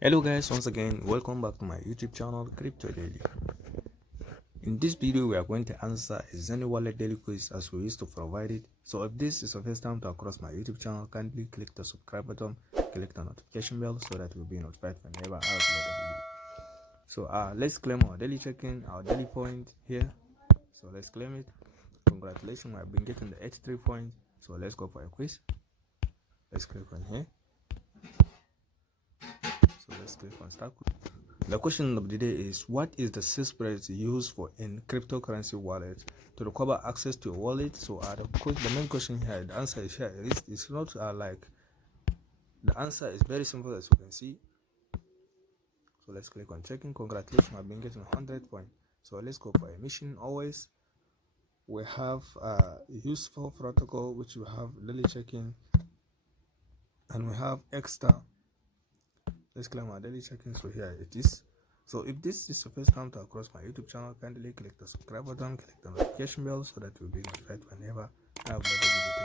Hello guys, once again welcome back to my YouTube channel Crypto Daily. In this video we are going to answer a XENEA Wallet Daily Quiz as we used to provide it. So if this is your first time to across my YouTube channel, kindly click the subscribe button, click the notification bell so that you'll be notified whenever I upload a video. So let's claim our daily check-in, our daily point here. So let's claim it. Congratulations, I've been getting the 83 points. So let's go for a quiz. Let's click on here. So let's click on start. The question of the day is, what is the sales spread used for in cryptocurrency wallet to recover access to your wallet? So the main question here, the answer is here. It's not like the answer is very simple, as you can see. So let's click on checking. Congratulations, I've been getting 100 points. So let's go for emission. Always we have useful protocol, which we have daily checking, and we have extra. Let's claim our daily check-in. So here it is. So if this is your first time to across my YouTube channel, kindly click the subscribe button, click the notification bell so that you'll be notified whenever I upload a video.